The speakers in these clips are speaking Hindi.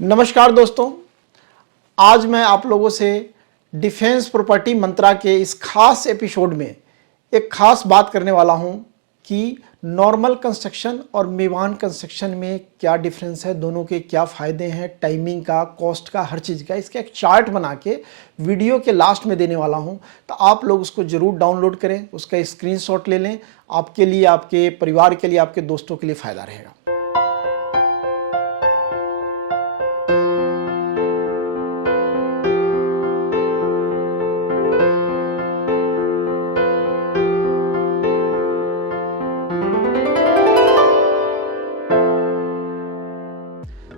नमस्कार दोस्तों, आज मैं आप लोगों से डिफेंस प्रॉपर्टी मंत्रा के इस खास एपिसोड में एक खास बात करने वाला हूं कि नॉर्मल कंस्ट्रक्शन और मेवान कंस्ट्रक्शन में क्या डिफरेंस है, दोनों के क्या फ़ायदे हैं, टाइमिंग का, कॉस्ट का, हर चीज़ का। इसका एक चार्ट बना के वीडियो के लास्ट में देने वाला हूं, तो आप लोग उसको ज़रूर डाउनलोड करें, उसका स्क्रीनशॉट ले लें। आपके लिए, आपके परिवार के लिए, आपके दोस्तों के लिए फ़ायदा रहेगा।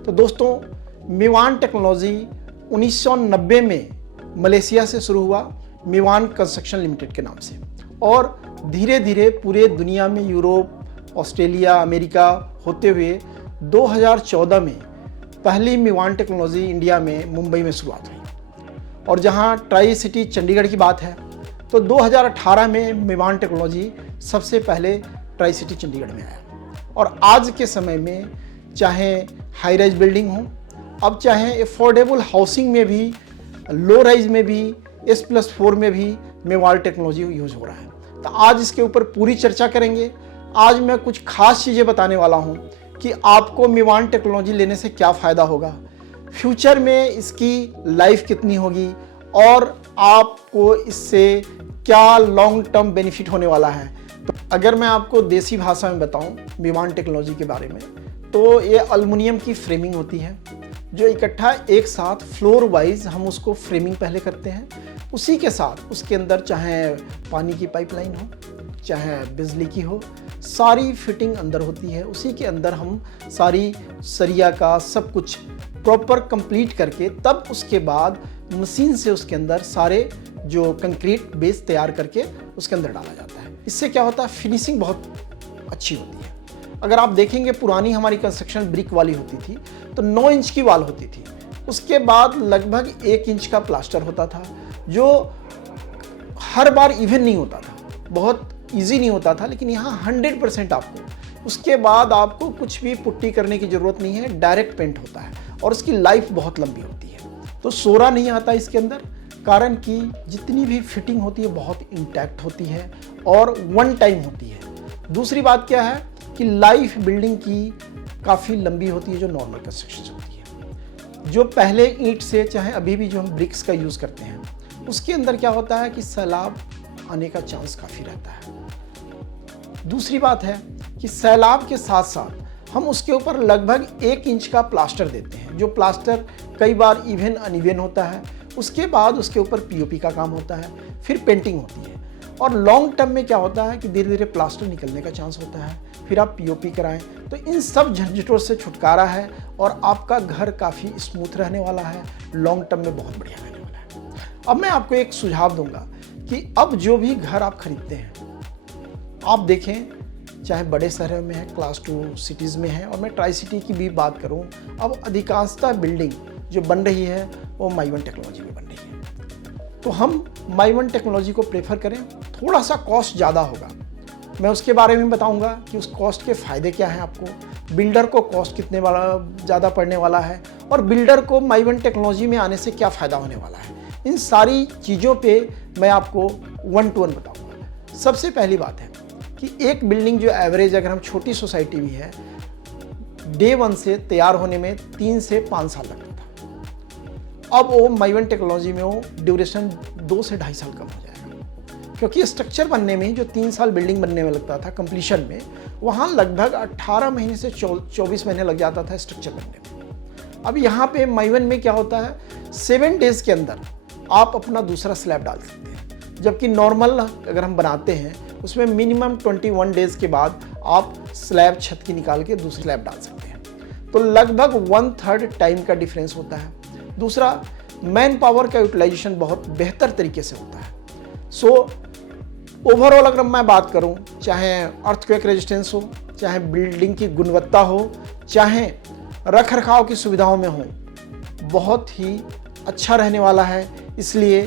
तो दोस्तों, मेवान टेक्नोलॉजी 1990 में मलेशिया से शुरू हुआ, मेवान कंस्ट्रक्शन लिमिटेड के नाम से, और धीरे धीरे पूरे दुनिया में, यूरोप, ऑस्ट्रेलिया, अमेरिका होते हुए 2014 में पहली मेवान टेक्नोलॉजी इंडिया में मुंबई में शुरुआत हुई। और जहां ट्राई सिटी चंडीगढ़ की बात है तो 2018 में मेवान टेक्नोलॉजी सबसे पहले ट्राई सिटी चंडीगढ़ में आया। और आज के समय में चाहे हाई राइज बिल्डिंग हो, अब चाहे एफोर्डेबल हाउसिंग में भी, लो राइज में भी, S+4 में भी मेवान टेक्नोलॉजी यूज़ हो रहा है। तो आज इसके ऊपर पूरी चर्चा करेंगे। आज मैं कुछ खास चीज़ें बताने वाला हूं कि आपको मेवान टेक्नोलॉजी लेने से क्या फ़ायदा होगा, फ्यूचर में इसकी लाइफ कितनी होगी, और आपको इससे क्या लॉन्ग टर्म बेनिफिट होने वाला है। तो अगर मैं आपको देसी भाषा में बताऊं मेवान टेक्नोलॉजी के बारे में, तो ये एल्युमिनियम की फ्रेमिंग होती है जो इकट्ठा एक साथ फ्लोर वाइज हम उसको फ्रेमिंग पहले करते हैं। उसी के साथ उसके अंदर चाहे पानी की पाइपलाइन हो, चाहे बिजली की हो, सारी फिटिंग अंदर होती है। उसी के अंदर हम सारी सरिया का सब कुछ प्रॉपर कंप्लीट करके तब उसके बाद मशीन से उसके अंदर सारे जो कंक्रीट बेस तैयार करके उसके अंदर डाला जाता है। इससे क्या होता है, फिनिशिंग बहुत अच्छी होती है। अगर आप देखेंगे, पुरानी हमारी कंस्ट्रक्शन ब्रिक वाली होती थी तो 9 इंच की वाल होती थी, उसके बाद लगभग 1 इंच का प्लास्टर होता था, जो हर बार इवन नहीं होता था, बहुत इजी नहीं होता था। लेकिन यहाँ 100% आपको उसके बाद आपको कुछ भी पुट्टी करने की ज़रूरत नहीं है, डायरेक्ट पेंट होता है और उसकी लाइफ बहुत लंबी होती है। तो सोरा नहीं आता इसके अंदर, कारण कि जितनी भी फिटिंग होती है बहुत इंटैक्ट होती है और वन टाइम होती है। दूसरी बात क्या है कि लाइफ बिल्डिंग की काफ़ी लंबी होती है जो नॉर्मल कंस्ट्रक्शन होती है। जो पहले ईंट से, चाहे अभी भी जो हम ब्रिक्स का यूज़ करते हैं, उसके अंदर क्या होता है कि सैलाब आने का चांस काफ़ी रहता है। दूसरी बात है कि सैलाब के साथ साथ हम उसके ऊपर लगभग 1 इंच का प्लास्टर देते हैं, जो प्लास्टर कई बार इवन अनइवन होता है। उसके बाद उसके ऊपर POP का काम होता है, फिर पेंटिंग होती है। और लॉन्ग टर्म में क्या होता है कि धीरे धीरे प्लास्टर निकलने का चांस होता है, फिर आप POP कराएं। तो इन सब झंझटों से छुटकारा है और आपका घर काफ़ी स्मूथ रहने वाला है, लॉन्ग टर्म में बहुत बढ़िया रहने वाला है। अब मैं आपको एक सुझाव दूंगा कि अब जो भी घर आप खरीदते हैं, आप देखें चाहे बड़े शहरों में है, क्लास 2 सिटीज़ में है, और मैं ट्राई सिटी की भी बात करूं, अब अधिकांशतः बिल्डिंग जो बन रही है वो माइवन टेक्नोलॉजी में बन रही है। तो हम माइवन टेक्नोलॉजी को प्रेफर करें। थोड़ा सा कॉस्ट ज़्यादा होगा, मैं उसके बारे में बताऊंगा कि उस कॉस्ट के फ़ायदे क्या हैं आपको, बिल्डर को कॉस्ट कितने वाला ज़्यादा पड़ने वाला है, और बिल्डर को माइवन टेक्नोलॉजी में आने से क्या फ़ायदा होने वाला है। इन सारी चीज़ों पे मैं आपको 1 to 1 बताऊंगा। सबसे पहली बात है कि एक बिल्डिंग जो एवरेज, अगर हम छोटी सोसाइटी भी है, डे 1 से तैयार होने में 3 से 5 साल लगता था। अब वो माइवन टेक्नोलॉजी में वो ड्यूरेशन 2 से 2.5 साल कम हो जाएगा, क्योंकि स्ट्रक्चर बनने में जो 3 साल बिल्डिंग बनने में लगता था कंप्लीशन में, वहाँ लगभग 18 महीने से 24 महीने लग जाता था स्ट्रक्चर बनने में। अब यहाँ पे माइवन में क्या होता है, 7 डेज के अंदर आप अपना दूसरा स्लैब डाल सकते हैं, जबकि नॉर्मल अगर हम बनाते हैं उसमें मिनिमम 21 डेज के बाद आप स्लैब छत की निकाल के दूसरी स्लैब डाल सकते हैं। तो लगभग 1/3 टाइम का डिफरेंस होता है। दूसरा, मैन पावर का यूटिलाइजेशन बहुत बेहतर तरीके से होता है। सो ओवरऑल अगर मैं बात करूं, चाहे अर्थक्वेक रेजिस्टेंस हो, चाहे बिल्डिंग की गुणवत्ता हो, चाहे रख रखाव की सुविधाओं में हो, बहुत ही अच्छा रहने वाला है। इसलिए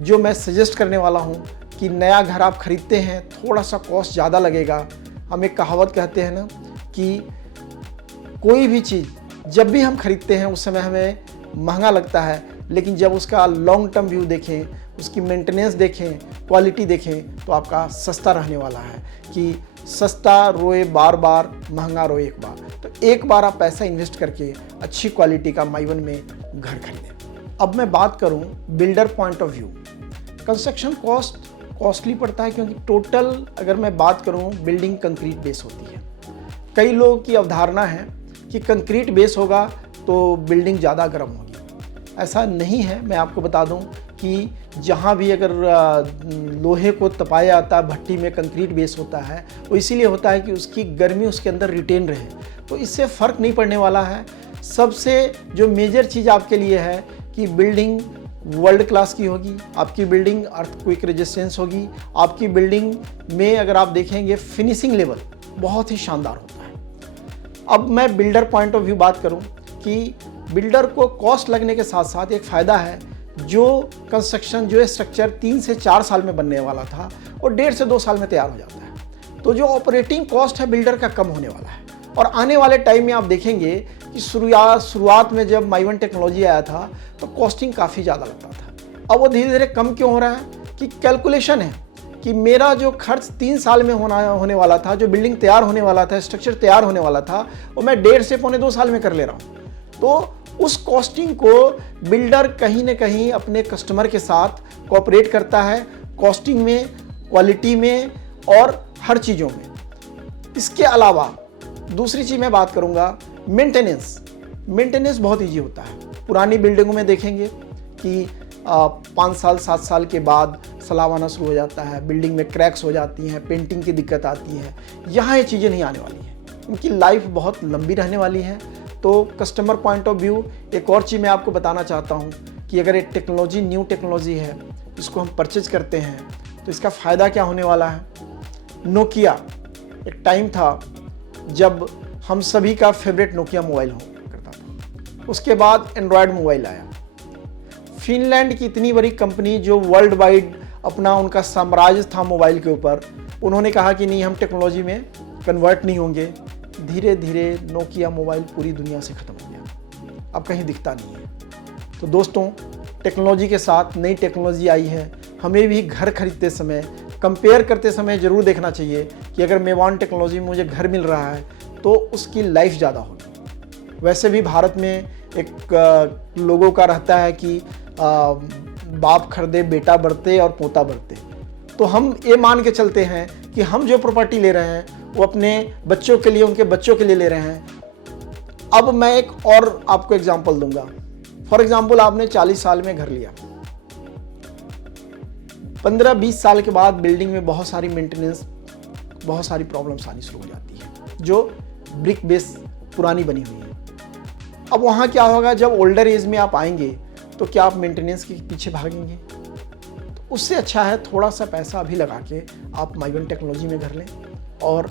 जो मैं सजेस्ट करने वाला हूं कि नया घर आप खरीदते हैं, थोड़ा सा कॉस्ट ज़्यादा लगेगा। हम एक कहावत कहते हैं ना कि कोई भी चीज़ जब भी हम खरीदते हैं उस समय हमें महंगा लगता है, लेकिन जब उसका लॉन्ग टर्म व्यू देखें, उसकी मेंटेनेंस देखें, क्वालिटी देखें, तो आपका सस्ता रहने वाला है। कि सस्ता रोए बार बार, महंगा रोए एक बार। तो एक बार आप पैसा इन्वेस्ट करके अच्छी क्वालिटी का माइवन में घर खरीदें। अब मैं बात करूं builder point of view. Construction costly पड़ता है, क्योंकि टोटल अगर मैं बात करूं, बिल्डिंग कंक्रीट बेस होती है। कई लोगों की अवधारणा है कि कंक्रीट बेस होगा तो बिल्डिंग ज़्यादा गर्म होगी। ऐसा नहीं है। मैं आपको बता दूं कि जहाँ भी अगर लोहे को तपाया जाता है भट्टी में, कंक्रीट बेस होता है, वो इसीलिए होता है कि उसकी गर्मी उसके अंदर रिटेन रहे। तो इससे फ़र्क नहीं पड़ने वाला है। सबसे जो मेजर चीज़ आपके लिए है कि बिल्डिंग वर्ल्ड क्लास की होगी, आपकी बिल्डिंग अर्थक्वेक रेजिस्टेंस होगी, आपकी बिल्डिंग में अगर आप देखेंगे फिनिशिंग लेवल बहुत ही शानदार होता है। अब मैं बिल्डर पॉइंट ऑफ व्यू बात करूं कि बिल्डर को कॉस्ट लगने के साथ साथ एक फ़ायदा है, जो कंस्ट्रक्शन जो स्ट्रक्चर 3 से 4 साल में बनने वाला था वो 1.5 से 2 साल में तैयार हो जाता है। तो जो ऑपरेटिंग कॉस्ट है बिल्डर का कम होने वाला है। और आने वाले टाइम में आप देखेंगे कि शुरुआत में जब माइवन टेक्नोलॉजी आया था तो कॉस्टिंग काफ़ी ज़्यादा लगता था। अब वो धीरे धीरे कम क्यों हो रहा है कि कैलकुलेशन है कि मेरा जो खर्च 3 साल में होने वाला था, जो बिल्डिंग तैयार होने वाला था, स्ट्रक्चर तैयार होने वाला था, वो मैं 1.5 से पौने 2 साल में कर ले रहा हूँ। तो उस कॉस्टिंग को बिल्डर कहीं ना कहीं अपने कस्टमर के साथ कोऑपरेट करता है, कॉस्टिंग में, क्वालिटी में और हर चीज़ों में। इसके अलावा दूसरी चीज़ मैं बात करूँगा मेंटेनेंस बहुत ईजी होता है। पुरानी बिल्डिंगों में देखेंगे कि 5 साल 7 साल के बाद सलाब आना शुरू हो जाता है, बिल्डिंग में क्रैक्स हो जाती हैं, पेंटिंग की दिक्कत आती है। यहाँ ये चीज़ें नहीं आने वाली हैं, इनकी लाइफ बहुत लंबी रहने वाली है। तो कस्टमर पॉइंट ऑफ व्यू एक और चीज़ मैं आपको बताना चाहता हूँ कि अगर एक टेक्नोलॉजी न्यू टेक्नोलॉजी है जिसको हम परचेज करते हैं तो इसका फ़ायदा क्या होने वाला है। नोकिया, एक टाइम था जब हम सभी का फेवरेट नोकिया मोबाइल हो करता था। उसके बाद एंड्रॉयड मोबाइल आया। फिनलैंड की इतनी बड़ी कंपनी जो वर्ल्ड वाइड अपना उनका साम्राज्य था मोबाइल के ऊपर, उन्होंने कहा कि नहीं, हम टेक्नोलॉजी में कन्वर्ट नहीं होंगे। धीरे धीरे नोकिया मोबाइल पूरी दुनिया से ख़त्म हो गया, अब कहीं दिखता नहीं है। तो दोस्तों, टेक्नोलॉजी के साथ नई टेक्नोलॉजी आई है। हमें भी घर खरीदते समय, कंपेयर करते समय ज़रूर देखना चाहिए कि अगर मेवान टेक्नोलॉजी में मुझे घर मिल रहा है तो उसकी लाइफ ज़्यादा होगी। वैसे भी भारत में एक लोगों का रहता है कि बाप खरीदे बेटा बढ़ते और पोता बढ़ते। तो हम ये मान के चलते हैं कि हम जो प्रॉपर्टी ले रहे हैं वो अपने बच्चों के लिए, उनके बच्चों के लिए ले रहे हैं। अब मैं एक और आपको एग्जांपल दूंगा। फॉर एग्जांपल, आपने 40 साल में घर लिया, 15-20 साल के बाद बिल्डिंग में बहुत सारी मेंटेनेंस, बहुत सारी प्रॉब्लम्स आनी शुरू हो जाती है जो ब्रिक बेस पुरानी बनी हुई है। अब वहाँ क्या होगा, जब ओल्डर एज में आप आएंगे तो क्या आप मेंटेनेंस के पीछे भागेंगे? तो उससे अच्छा है थोड़ा सा पैसा अभी लगा के आप माइवन टेक्नोलॉजी में घर लें, और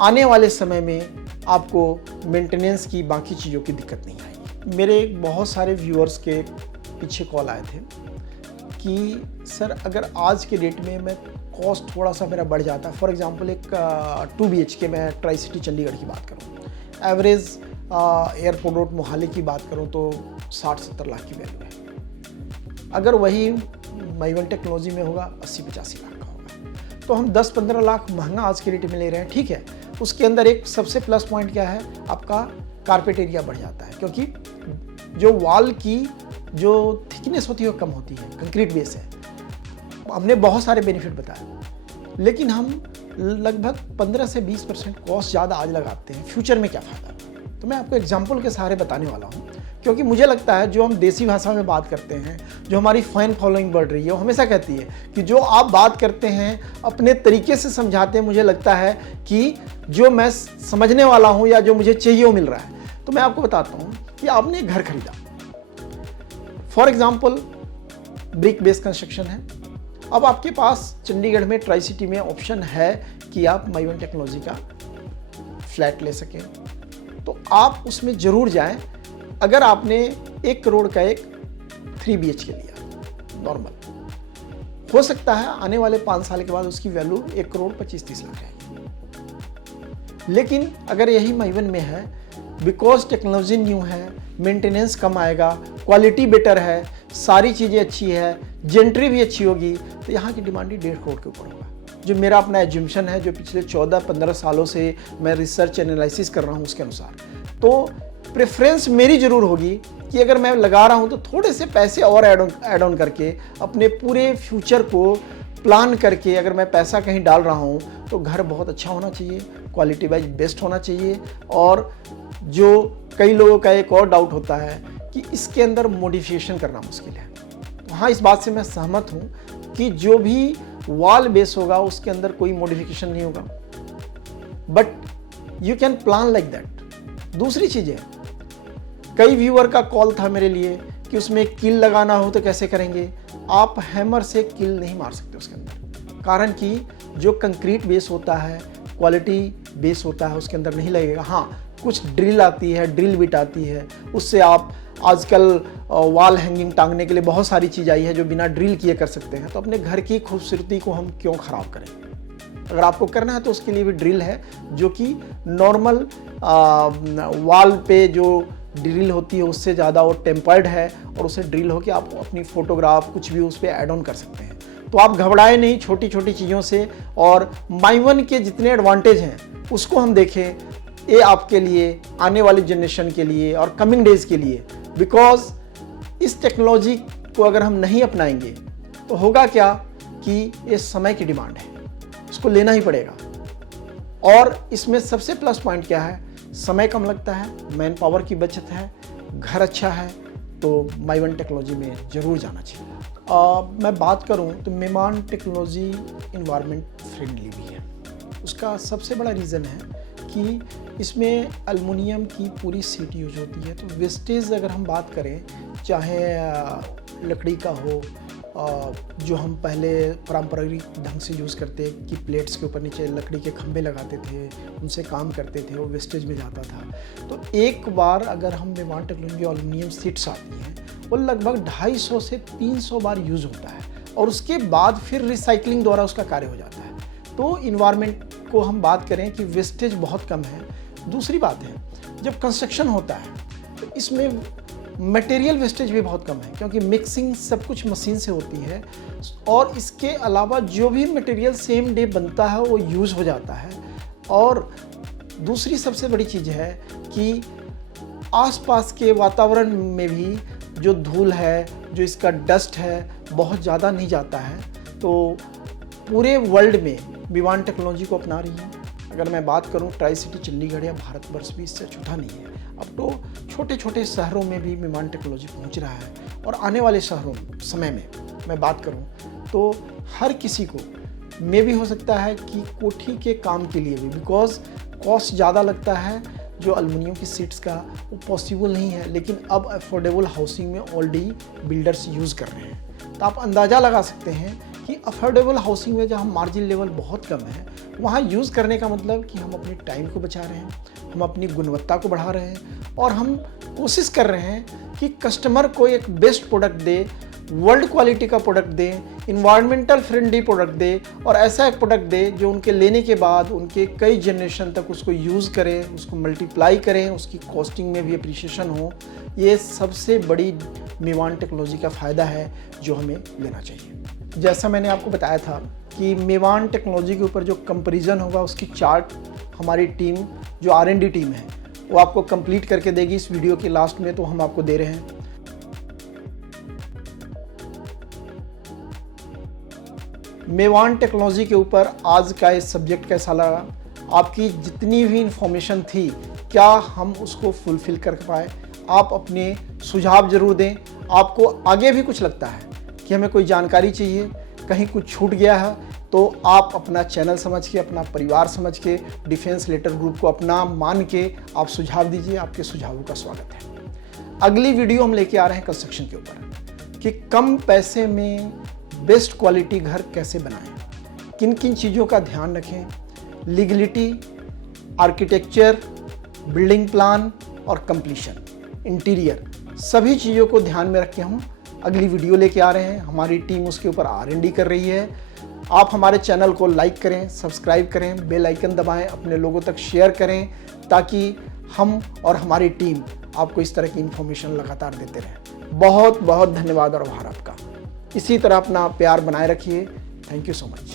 आने वाले समय में आपको मेंटेनेंस की, बाकी चीज़ों की दिक्कत नहीं आएगी। मेरे बहुत सारे व्यूअर्स के पीछे कॉल आए थे कि सर, अगर आज के डेट में मैं कॉस्ट थोड़ा सा मेरा बढ़ जाता है, फॉर एग्जांपल एक 2 BHK मैं ट्राई सिटी चंडीगढ़ की बात करूँ, एवरेज एयरपोर्ट रोड मोहाली की बात करूँ तो 60-70 लाख की वैल्यू है। अगर वही माइवन टेक्नोलॉजी में होगा 80-85 लाख का होगा। तो हम 10-15 लाख महंगा आज के रेट में ले रहे हैं, ठीक है। उसके अंदर एक सबसे प्लस पॉइंट क्या है, आपका कारपेट एरिया बढ़ जाता है, क्योंकि जो वॉल की जो थिकनेस होती है वो कम होती है, कंक्रीट बेस है। हमने बहुत सारे बेनिफिट बताए, लेकिन हम लगभग 15 से 20% कॉस्ट ज़्यादा आज लगाते हैं, फ्यूचर में क्या फ़ायदा। तो मैं आपको एग्जाम्पल के सहारे बताने वाला हूँ, क्योंकि मुझे लगता है जो हम देसी भाषा में बात करते हैं, जो हमारी फैन फॉलोइंग बढ़ रही है, वो हमेशा कहती है कि जो आप बात करते हैं अपने तरीके से समझाते हैं, मुझे लगता है कि जो मैं समझने वाला हूँ या जो मुझे चाहिए वो मिल रहा है। तो मैं आपको बताता हूँ कि आपने एक घर खरीदा, for example brick base construction है। अब आपके पास चंडीगढ़ में ट्राई सिटी में ऑप्शन है कि आप माइवन टेक्नोलॉजी का फ्लैट ले सकें, तो आप उसमें ज़रूर जाएं। अगर आपने 1 करोड़ का एक 3 BHK लिया नॉर्मल, हो सकता है आने वाले 5 साल के बाद उसकी वैल्यू 1 करोड़ 25-30 लाख रहेगी। लेकिन अगर यही माइवन में है बिकॉज टेक्नोलॉजी न्यू है, मेंटेनेंस कम आएगा, क्वालिटी बेटर है, सारी चीज़ें अच्छी है, जेंट्री भी अच्छी होगी, तो यहाँ की डिमांड ही 1.5 करोड़ के ऊपर होगा। जो मेरा अपना एज्यूम्शन है, जो पिछले 14-15 सालों से मैं रिसर्च एनालिसिस कर रहा हूँ उसके अनुसार, तो प्रेफरेंस मेरी ज़रूर होगी कि अगर मैं लगा रहा हूँ तो थोड़े से पैसे और ऐड ऑन करके अपने पूरे फ्यूचर को प्लान करके अगर मैं पैसा कहीं डाल रहा हूँ तो घर बहुत अच्छा होना चाहिए, क्वालिटी वाइज बेस्ट होना चाहिए। और जो कई लोगों का एक और डाउट होता है कि इसके अंदर मॉडिफिकेशन करना मुश्किल है, तो हाँ, इस बात से मैं सहमत हूँ कि जो भी वॉल बेस होगा उसके अंदर कोई मॉडिफिकेशन नहीं होगा, but you can plan like that. दूसरी चीज़ है, कई व्यूअर का कॉल था मेरे लिए कि उसमें कील लगाना हो तो कैसे करेंगे। आप हैमर से कील नहीं मार सकते उसके अंदर, कारण कि जो कंक्रीट बेस होता है, क्वालिटी बेस होता है, उसके अंदर नहीं लगेगा। हाँ, कुछ ड्रिल आती है, ड्रिल बिट आती है, उससे आप आजकल वॉल हैंगिंग टांगने के लिए बहुत सारी चीज़ आई है जो बिना ड्रिल किए कर सकते हैं। तो अपने घर की खूबसूरती को हम क्यों ख़राब करें? अगर आपको करना है तो उसके लिए भी ड्रिल है, जो कि नॉर्मल वॉल पे जो ड्रिल होती है उससे ज़्यादा वो टेम्पर्ड है, और उससे ड्रिल हो के आप अपनी फोटोग्राफ कुछ भी उस पर ऐड ऑन कर सकते हैं। तो आप घबराए नहीं छोटी छोटी चीज़ों से, और माई के जितने एडवांटेज हैं उसको हम देखें, ये आपके लिए, आने वाली जनरेशन के लिए और कमिंग डेज के लिए। बिकॉज इस टेक्नोलॉजी को अगर हम नहीं अपनाएंगे तो होगा क्या कि ये समय की डिमांड है, इसको लेना ही पड़ेगा। और इसमें सबसे प्लस पॉइंट क्या है, समय कम लगता है, मैन पावर की बचत है, घर अच्छा है, तो माई टेक्नोलॉजी में ज़रूर जाना चाहिए। मैं बात करूं तो मेवान टेक्नोलॉजी इन्वायरमेंट फ्रेंडली भी है। उसका सबसे बड़ा रीज़न है कि इसमें एल्युमिनियम की पूरी सीट यूज होती है। तो वेस्टेज अगर हम बात करें, चाहे लकड़ी का हो, जो हम पहले पारंपरिक ढंग से यूज़ करते कि प्लेट्स के ऊपर नीचे लकड़ी के खंभे लगाते थे, उनसे काम करते थे, वो वेस्टेज में जाता था। तो एक बार अगर हम मेवान टेक्नोलॉजी एल्युमिनियम सीट्स आती हैं, वो लगभग 250 से 300 बार यूज़ होता है, और उसके बाद फिर रिसाइकलिंग द्वारा उसका कार्य हो जाता है। तो इन्वायरमेंट को हम बात करें कि वेस्टेज बहुत कम है। दूसरी बात है, जब कंस्ट्रक्शन होता है तो इसमें मटेरियल वेस्टेज भी बहुत कम है, क्योंकि मिक्सिंग सब कुछ मशीन से होती है, और इसके अलावा जो भी मटेरियल सेम डे बनता है वो यूज़ हो जाता है। और दूसरी सबसे बड़ी चीज़ है कि आसपास के वातावरण में भी जो धूल है, जो इसका डस्ट है, बहुत ज़्यादा नहीं जाता है। तो पूरे वर्ल्ड में मेवान टेक्नोलॉजी को अपना रही है। अगर मैं बात करूं, ट्राई सिटी चंडीगढ़ या भारतवर्ष भी इससे छूटा नहीं है। अब तो छोटे छोटे शहरों में भी मेवान टेक्नोलॉजी पहुंच रहा है, और आने वाले शहरों समय में मैं बात करूं तो हर किसी को में भी हो सकता है कि कोठी के काम के लिए भी, बिकॉज कॉस्ट ज़्यादा लगता है जो एल्युमिनियम की सीट्स का, वो पॉसिबल नहीं है। लेकिन अब अफोर्डेबल हाउसिंग में ऑलरेडी बिल्डर्स यूज़ कर रहे हैं। तो आप अंदाज़ा लगा सकते हैं कि अफोर्डेबल हाउसिंग में जहाँ मार्जिन लेवल बहुत कम है, वहाँ यूज़ करने का मतलब कि हम अपने टाइम को बचा रहे हैं, हम अपनी गुणवत्ता को बढ़ा रहे हैं, और हम कोशिश कर रहे हैं कि कस्टमर को एक बेस्ट प्रोडक्ट दे, वर्ल्ड क्वालिटी का प्रोडक्ट दें, इन्वायरमेंटल फ्रेंडली प्रोडक्ट दे, और ऐसा एक प्रोडक्ट दे जो उनके लेने के बाद उनके कई जनरेशन तक उसको यूज़ करें, उसको मल्टीप्लाई करें, उसकी कॉस्टिंग में भी अप्रिसिएशन हो। ये सबसे बड़ी मेवान टेक्नोलॉजी का फ़ायदा है जो हमें लेना चाहिए। जैसा मैंने आपको बताया था कि मेवान टेक्नोलॉजी के ऊपर जो कंपैरिजन होगा उसकी चार्ट हमारी टीम, जो R&D टीम है, वो आपको कंप्लीट करके देगी इस वीडियो के लास्ट में, तो हम आपको दे रहे हैं। मेवान टेक्नोलॉजी के ऊपर आज का इस सब्जेक्ट कैसा लगा? आपकी जितनी भी इंफॉर्मेशन थी, क्या हम उसको फुलफिल कर पाए? आप अपने सुझाव जरूर दें। आपको आगे भी कुछ लगता है कि हमें कोई जानकारी चाहिए, कहीं कुछ छूट गया है, तो आप अपना चैनल समझ के, अपना परिवार समझ के, डिफेंस लेटर ग्रुप को अपना मान के आप सुझाव दीजिए। आपके सुझावों का स्वागत है। अगली वीडियो हम लेके आ रहे हैं कंस्ट्रक्शन के ऊपर, कि कम पैसे में बेस्ट क्वालिटी घर कैसे बनाएं, किन किन चीज़ों का ध्यान रखें, लीगलिटी, आर्किटेक्चर, बिल्डिंग प्लान और कंप्लीशन, इंटीरियर, सभी चीज़ों को ध्यान में रख के हम अगली वीडियो लेके आ रहे हैं। हमारी टीम उसके ऊपर R&D कर रही है। आप हमारे चैनल को लाइक करें, सब्सक्राइब करें, बेल आइकन दबाएं, अपने लोगों तक शेयर करें, ताकि हम और हमारी टीम आपको इस तरह की इन्फॉर्मेशन लगातार देते रहें। बहुत बहुत धन्यवाद और आभार आपका। इसी तरह अपना प्यार बनाए रखिए। Thank you so much.